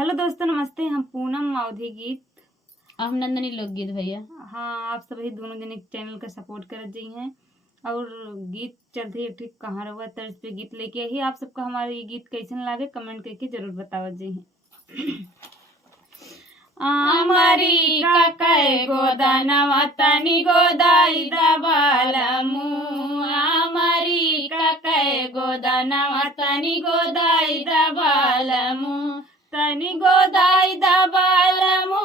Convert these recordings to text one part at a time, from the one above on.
Hello दोस्तों, नमस्ते। हम पूनम अवधि गीत हम नंदनी लोकगीत भैया। हाँ, आप सभी दोनों जने चैनल का सपोर्ट करत जी हैं और गीत चलते एक ठीक कहाँ रहुआ तर्ज पे गीत लेके आई। आप सबका हमारे ये गीत कैसन लागे कमेंट करके जरूर बतावत जी हैं। आमरी काकाय गोदानवा तनी गोदाई दबालमु। आमरी काकाय गोदानवा तनी गोदाई दबालमु। तनी गोदाई दबालमु,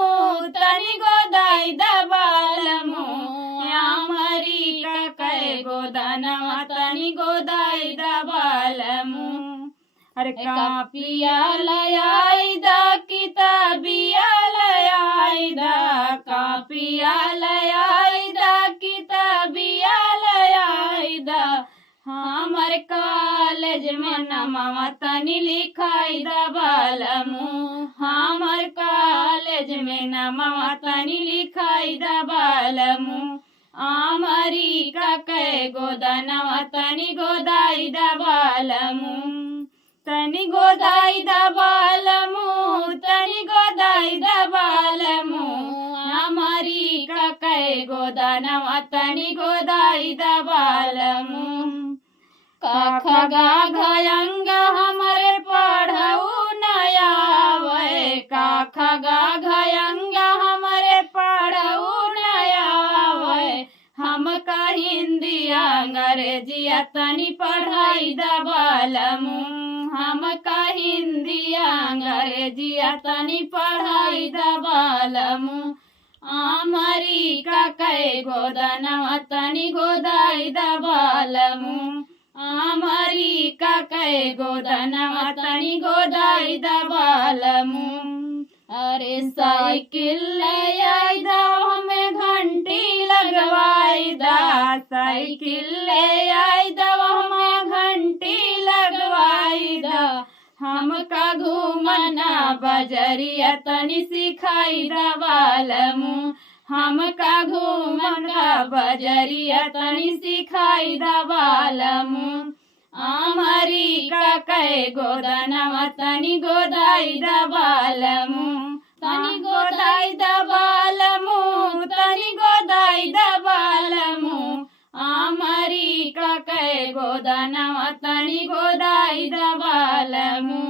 तनी गोदाई दबालमु। आमरी काकाय गोदानवा तनी गोदाई दबालमु। अरे कापिया लयाई दा किताबिया लयाई दा, कापिया लयाई दा किताबिया लयाई दा। हमर कॉलेज में नमवा तनी लिखाई दबालमु। हमर कॉलेज में नमवा तनी लिखाई दबालमु। आमरी काकाय गोदानवा तनी गोदाई दबालमु। तनी गोदाई दबालमु, तनी गोदाई दबालमु। आमरी काकाय गोदानवा तनी गोदाई दबालमु। काखगा घयंग हमरे पढ़ऊ नया वे, काखगा घयंग हमरे पढ़ऊ नया वे। हमका हिंदी अंग्रेजिया तनी पढ़ाई दबालमु। हमका हिंदी अंग्रेजिया तनी पढ़ाई दबालमु। आमरी काकाय गोदानवा तनी गोदाई दबालमु। आमरी काकाय गोदानवा तनी गोदाई दबालमु। अरे साइकिल ले आई दा हमें घंटी लगवाई दा, साइकिल ले आई दा हमें घंटी लगवाई दा। हमका घूमना बजरिया तनी सिखाई दबालमु। हमका घूमना बजरिया तनी सिखाई दबालमु। आमरी काकाय गोदानवा तनी गोदाई दबालमु। तनी गोदाई दबालमु, तनी गोदाई दबालमु। आमरी काकाय गोदानवा तनी गोदाई दबालमु।